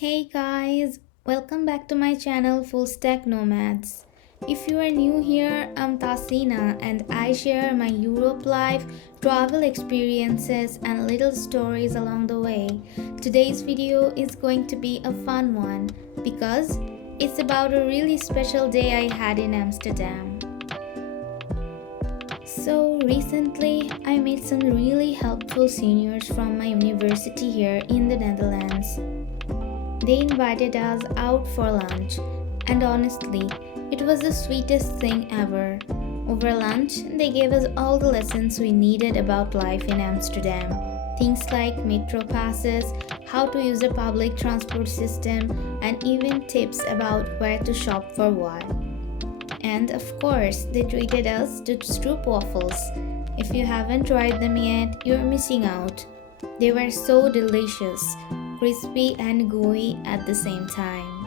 Hey guys, welcome back to my channel Fullstack Nomads. If you are new here, I'm Tasina and I share my Europe life, travel experiences and little stories along the way. Today's video is going to be a fun one because it's about a really special day I had in Amsterdam. So recently, I met some really helpful seniors from my university here in the Netherlands. They invited us out for lunch, and honestly, it was the sweetest thing ever. Over lunch, they gave us all the lessons we needed about life in Amsterdam. Things like metro passes, how to use a public transport system, and even tips about where to shop for what. And of course, they treated us to stroopwafels. If you haven't tried them yet, you're missing out. They were so delicious, crispy and gooey at the same time.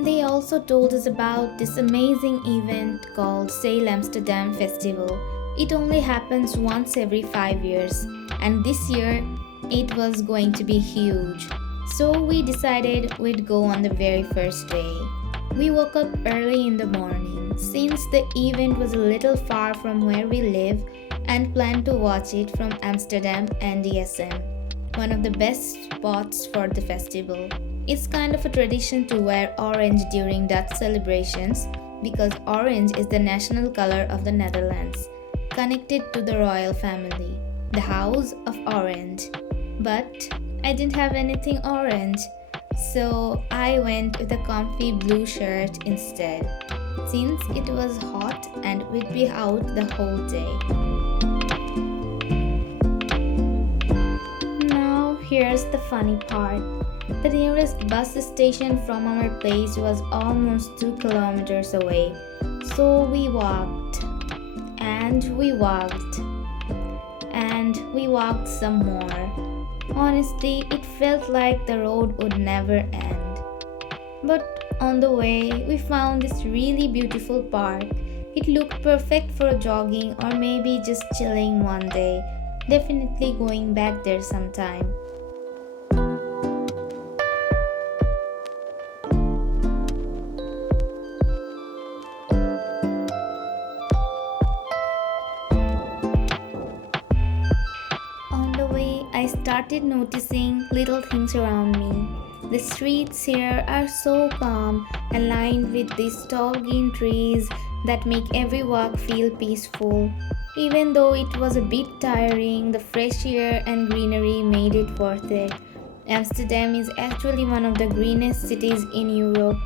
They also told us about this amazing event called SAIL Amsterdam Festival. It only happens once every 5 years, and this year it was going to be huge. So we decided we'd go on the very first day. We woke up early in the morning since the event was a little far from where we live and planned to watch it from Amsterdam and DSM, one of the best spots for the festival. It's kind of a tradition to wear orange during Dutch celebrations because orange is the national color of the Netherlands, connected to the royal family, the House of Orange. But I didn't have anything orange, so I went with a comfy blue shirt instead, since it was hot and we'd be out the whole day. Now, here's the funny part. The nearest bus station from our place was almost 2 kilometers away. So we walked, and we walked, and we walked some more. Honestly, it felt like the road would never end. But on the way, we found this really beautiful park. It looked perfect for jogging or maybe just chilling one day. Definitely going back there sometime. On the way, I started noticing little things around me. The streets here are so calm and lined with these tall green trees that make every walk feel peaceful. Even though it was a bit tiring, the fresh air and greenery made it worth it. Amsterdam is actually one of the greenest cities in Europe.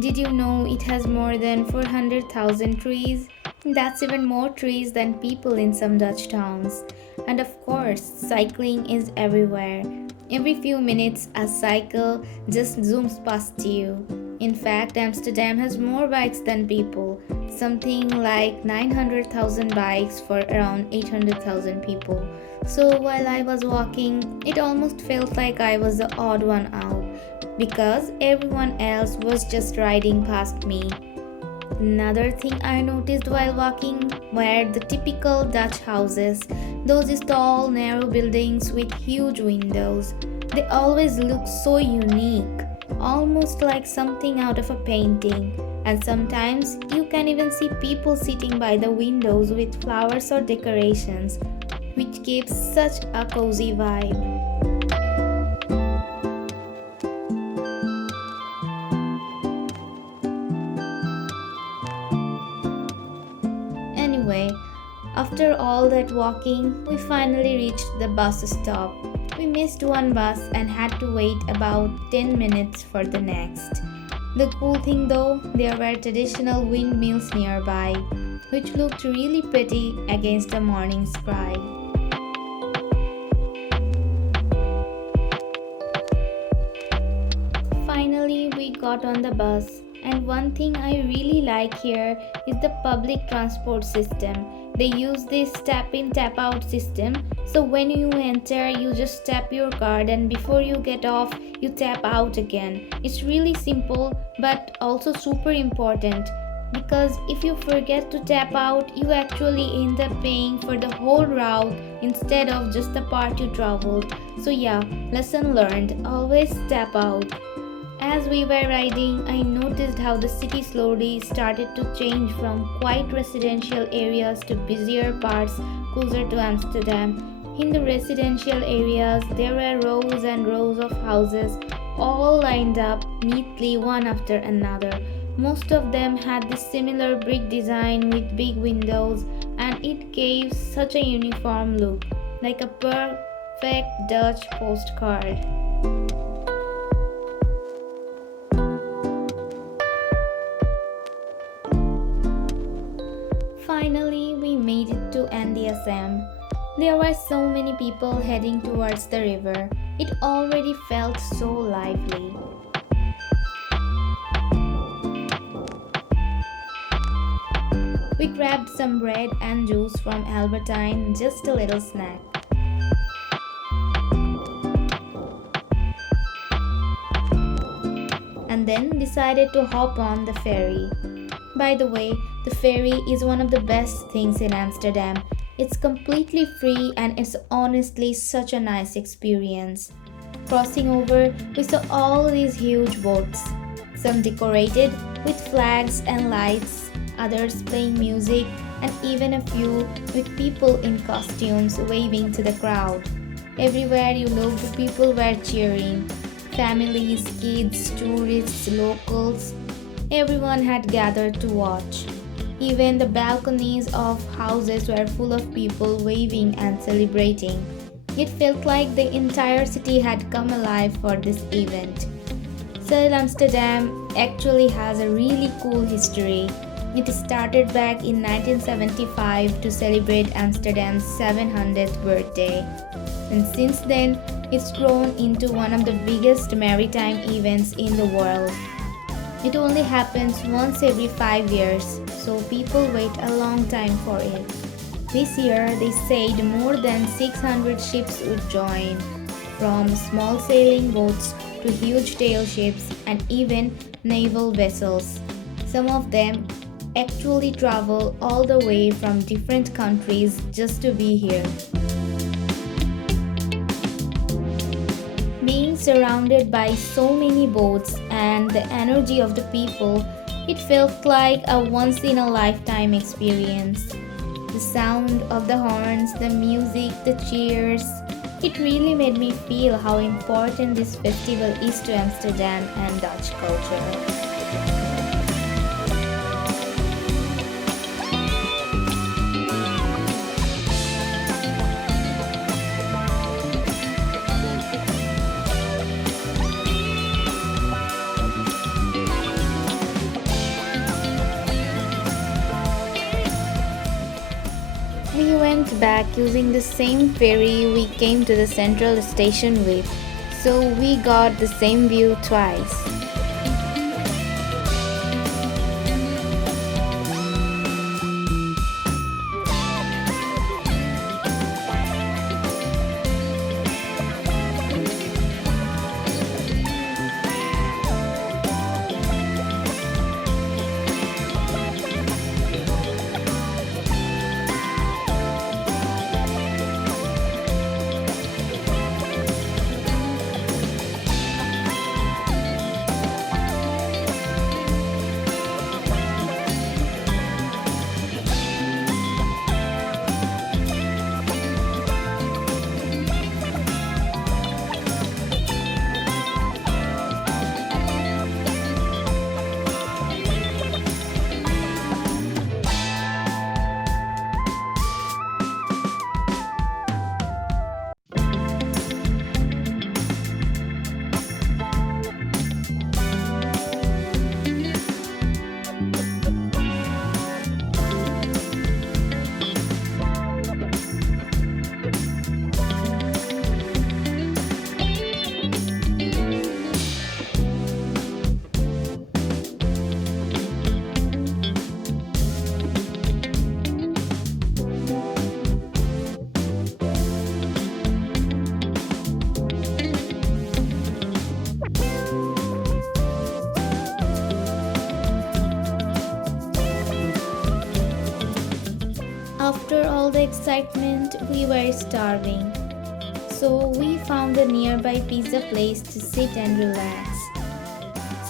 Did you know it has more than 400,000 trees? That's even more trees than people in some Dutch towns. And of course, cycling is everywhere. Every few minutes, a cycle just zooms past you. In fact, Amsterdam has more bikes than people, something like 900,000 bikes for around 800,000 people. So while I was walking, it almost felt like I was the odd one out because everyone else was just riding past me. Another thing I noticed while walking were the typical Dutch houses, those tall, narrow buildings with huge windows. They always look so unique, almost like something out of a painting. And sometimes you can even see people sitting by the windows with flowers or decorations, which gives such a cozy vibe. Anyway, after all that walking, we finally reached the bus stop. We missed one bus and had to wait about 10 minutes for the next. The cool thing though, there were traditional windmills nearby, which looked really pretty against the morning sky. Finally, we got on the bus, and one thing I really like here is the public transport system. They use this tap in tap out system, so when you enter, you just tap your card, and before you get off, you tap out again. It's really simple but also super important because if you forget to tap out, you actually end up paying for the whole route instead of just the part you traveled. So, yeah, lesson learned, always tap out. As we were riding, I noticed how the city slowly started to change from quiet residential areas to busier parts closer to Amsterdam. In the residential areas, there were rows and rows of houses, all lined up neatly one after another. Most of them had this similar brick design with big windows, and it gave such a uniform look, like a perfect Dutch postcard. Finally, we made it to NDSM. There were so many people heading towards the river. It already felt so lively. We grabbed some bread and juice from Albertine, just a little snack. And then decided to hop on the ferry. By the way, the ferry is one of the best things in Amsterdam. It's completely free and it's honestly such a nice experience. Crossing over, we saw all these huge boats, some decorated with flags and lights, others playing music, and even a few with people in costumes waving to the crowd. Everywhere you looked, people were cheering. Families, kids, tourists, locals, everyone had gathered to watch. Even the balconies of houses were full of people waving and celebrating. It felt like the entire city had come alive for this event. SAIL Amsterdam actually has a really cool history. It started back in 1975 to celebrate Amsterdam's 700th birthday. And since then, it's grown into one of the biggest maritime events in the world. It only happens once every 5 years, so people wait a long time for it. This year, they said more than 600 ships would join, from small sailing boats to huge tail ships and even naval vessels. Some of them actually travel all the way from different countries just to be here. Being surrounded by so many boats and the energy of the people, it felt like a once in a lifetime experience. The sound of the horns, the music, the cheers, it really made me feel how important this festival is to Amsterdam and Dutch culture. We went back using the same ferry we came to the central station with, so we got the same view twice. After all the excitement, we were starving. So we found a nearby pizza place to sit and relax.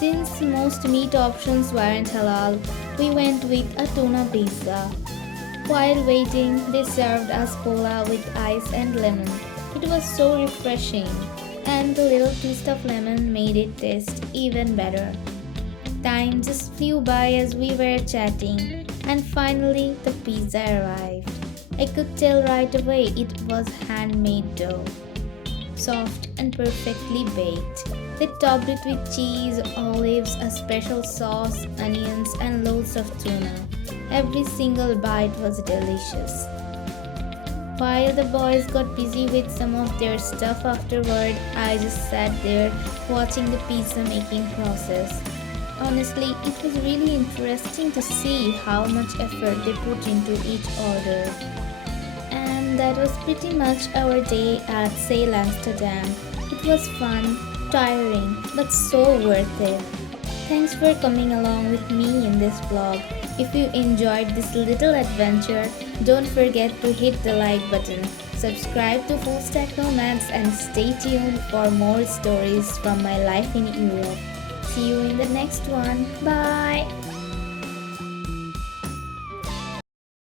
Since most meat options weren't halal, we went with a tuna pizza. While waiting, they served us cola with ice and lemon. It was so refreshing, and the little twist of lemon made it taste even better. Time just flew by as we were chatting, and finally the pizza arrived. I could tell right away it was handmade dough, soft and perfectly baked. They topped it with cheese, olives, a special sauce, onions, and loads of tuna. Every single bite was delicious. While the boys got busy with some of their stuff afterward, I just sat there watching the pizza making process. Honestly, it was really interesting to see how much effort they put into each order. And that was pretty much our day at SAIL Amsterdam. It was fun, tiring, but so worth it. Thanks for coming along with me in this vlog. If you enjoyed this little adventure, don't forget to hit the like button, subscribe to Fullstack Nomads, and stay tuned for more stories from my life in Europe. See you in the next one. Bye!